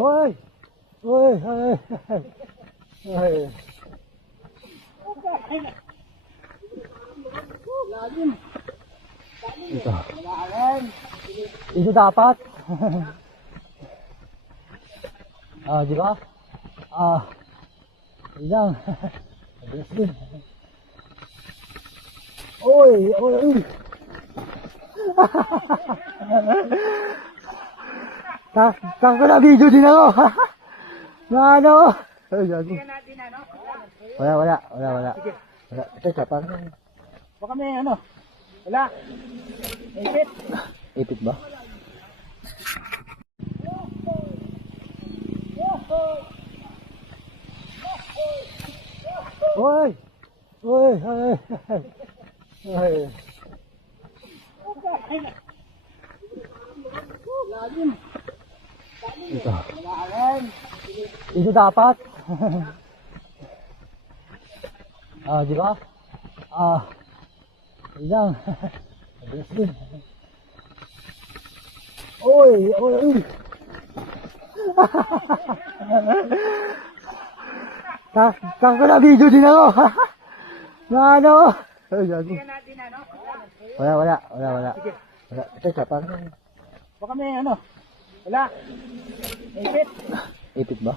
Uy! Uy! Ay! Ay! Ito. Ito dapat. Di ba? Ilang. Alas din. Uy! Uy! Uy! Tako na video din ako. Na ano? Ay, gago. Wala. Teka, paano? Baka may ano? Wala. Ipit. Ipit ba? Uy! Uy! Ay! Ay! Ito. Ito dapat. Di ba? Ilang. Alas din. Uy! Uy! Uy! Tako na video din ako. Na ano? Ay, gago. Wala. Teka, paano? Baka may ano? Wala. Ipit. Ipit ba?